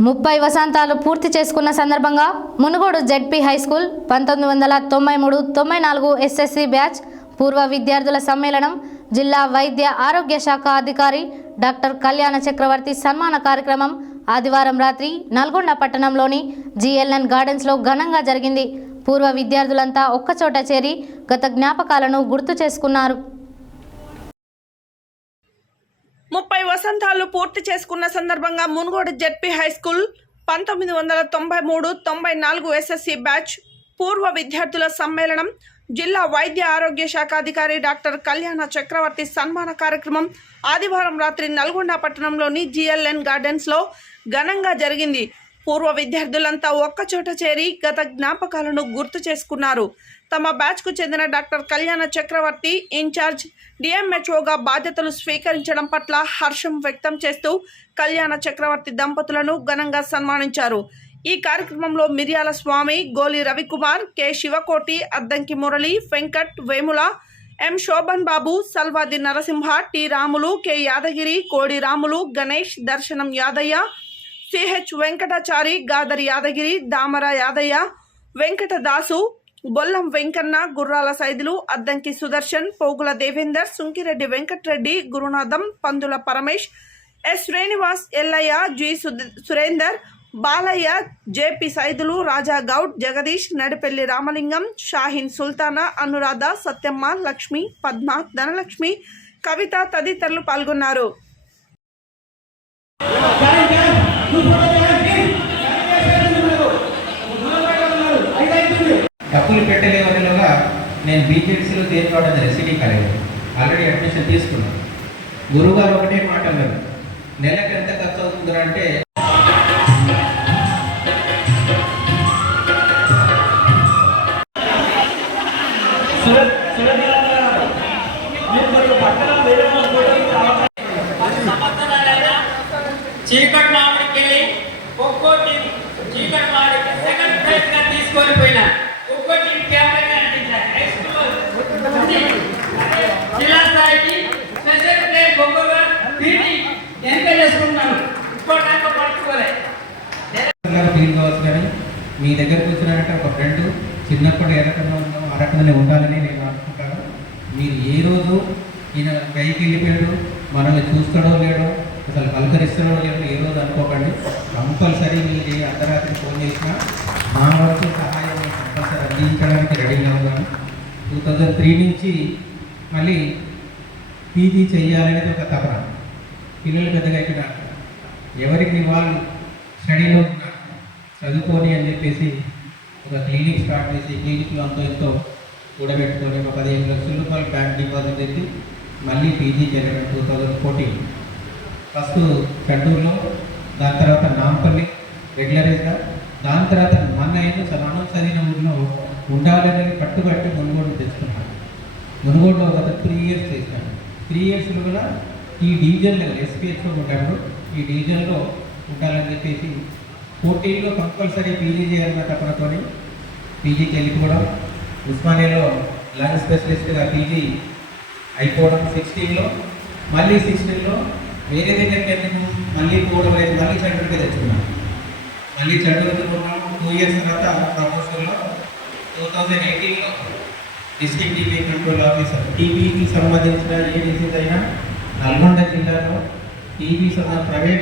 30 వసంతాలు పూర్తి చేసుకున్న సందర్భంగా Munugode ZP high school 1993-94 SSC batch పూర్వ విద్యార్థుల సమ్మేళనం జిల్లా వైద్య ఆరోగ్య శాఖ అధికారి డాక్టర్ కళ్యాణ చక్రవర్తి సన్మాన కార్యక్రమం ఆదివారం రాత్రి నల్గొండ పట్టణంలోని జిఎల్ఎన్ గార్డెన్స్లో ఘనంగా జరిగింది. పూర్వ విద్యార్థులంతా ఒక్కచోట చేరి గత జ్ఞాపకాలను గుర్తు చేసుకున్నారు. 30 వసంతాలు పూర్తి చేసుకున్న సందర్భంగా Munugode ZP high school 1993-94 SSC batch పూర్వ విద్యార్థుల సమ్మేళనం జిల్లా వైద్య ఆరోగ్య శాఖ అధికారి డాక్టర్ కళ్యాణ చక్రవర్తి సన్మాన కార్యక్రమం ఆదివారం రాత్రి నల్గొండ పట్టణంలోని జిఎల్ఎన్ గార్డెన్స్లో ఘనంగా జరిగింది. పూర్వ విద్యార్థులంతా ఒక్కచోట చేరి గత జ్ఞాపకాలను గుర్తు చేసుకున్నారు. తమ బ్యాచ్కు చెందిన డాక్టర్ కళ్యాణ చక్రవర్తి ఇన్ఛార్జ్ డిఎంహెచ్ఓగా బాధ్యతలు స్వీకరించడం పట్ల హర్షం వ్యక్తం చేస్తూ కళ్యాణ చక్రవర్తి దంపతులను ఘనంగా సన్మానించారు. ఈ కార్యక్రమంలో మిర్యాల స్వామి, గోలి రవికుమార్, కె శివకోటి, అద్దంకి మురళి, వెంకట్, వేముల, ఎం శోభన్ బాబు, సల్వాది నరసింహ, టి రాములు, కె యాదగిరి, కోడి రాములు, గణేష్, దర్శనం యాదయ్య, సిహెచ్ వెంకటాచారి, గాదరి యాదగిరి, దామర యాదయ్య, వెంకట దాసు, బొల్లం వెంకన్న, గుర్రాల సైదులు, అద్దంకి సుదర్శన్, పోగుల Devender, Sunkireddy Venkatreddy, Gurunatham, Pandula Paramesh, S Srinivas, Yellaiah, G Surender, Balaiah, JP Saidulu, Raja Goud, Jagadish, Nadipelli Ramalingam, Shaheen Sultana, Anuradha, Satyamma, Lakshmi, Padma, Dhanalakshmi, Kavitha తదితరులు పాల్గొన్నారు. డబ్బులు పెట్టలేవనిలోగా నేను బీజేపీసీలో చేరుకోవడం జరిగింది. సిటీ కాలేజ్ ఆల్రెడీ అడ్మిషన్ తీసుకున్నాను. గురువుగారు ఒకటే మాట అన్నారు, నెలకు ఎంత ఖర్చు అవుతుందని అంటే చీకటి మామిడికి వెళ్ళి ఒక్కో టీం చీకటి మామిడికి సెకండ్ ప్లేస్ గా తీసుకొని పోయినా ఒక్కో టీం కెమెరా అందించారు. హై స్కూల్ జిల్లా స్థాయికి స్పెషల్ ప్లేస్ ఒక్కొక్క పీటీ ఎంపిక చేసుకుంటున్నాను. ఇప్పటిదాకా పట్టుకోలే ఫీల్ కావచ్చు. కానీ మీ దగ్గరకు వచ్చినారంటే ఒక ఫ్రెండ్ చిన్నప్పుడు ఏ రకంగా ఉందో ఆ రకంగానే ఉండాలని నేను అనుకుంటాను. మీరు ఏ రోజు ఈయన పైకి వెళ్ళిపోయాడు, మనల్ని చూస్తాడో లేడో, అసలు పలకరిస్తాడో లేదో ఏ రోజు అనుకోకండి. కంపల్సరీ మీరు అర్ధరాత్రి ఫోన్ చేసినా మా వరకు సహాయం కంపల్సరీ అందించడానికి రెడీగా ఉన్నాను. 2003 నుంచి మళ్ళీ పీజీ చెయ్యాలనేది ఒక తపన. పిల్లలు పెద్దగా ఇక్కడ ఎవరికి వాళ్ళు స్టడీలో ఉన్నారు, చదువుకొని అని చెప్పేసి ఒక క్లినిక్ స్టార్ట్ చేసి క్లినిక్లో అంతో ఎంతో కూడబెట్టుకొని ఒక 15 లక్షల రూపాయలు బ్యాంక్ డిపాజిట్ చేసి మళ్ళీ పీజీకి వెళ్ళడం 2014. ఫస్ట్ చండూరులో, దాని తర్వాత నాంపల్లి రెగ్యులరైజ్గా, దాని తర్వాత మన ఏదో చదవడం చదివిన ఊళ్ళో ఉండాలనేది పట్టుబట్టి మునుగోడు తెచ్చుకున్నాను. మునుగోడులో గత 3 ఇయర్స్ చేశాను. 3 ఇయర్స్లో కూడా ఈ డివిజన్లో ఎస్పీఎస్లో ఉంటాడు, ఈ డివిజన్లో ఉండాలని చెప్పేసి 14లో కంపల్సరీ పీజీ చేయాలన్న తపనతో పీజీకి వెళ్ళిపోవడం, ఉస్మానియాలో లంగ్ స్పెషలిస్ట్గా పీజీ అయిపోవడం 16లో, మళ్ళీ 16లో వేరే దగ్గరికి వెళ్ళి మళ్ళీ పోవడం లేదు, మళ్ళీ చండూరుకి తెచ్చుకున్నాను. మళ్ళీ చండూరుకి ఉన్నాము. 2 ఇయర్స్ తర్వాత ప్రమోషన్లో 2018లో డిస్ట్రిక్ట్ టీబీ కంట్రోల్ ఆఫీసర్, టీబీకి సంబంధించిన ఏ డిసీజ్ అయినా నల్గొండ జిల్లాలో టీబీ ప్రైవేట్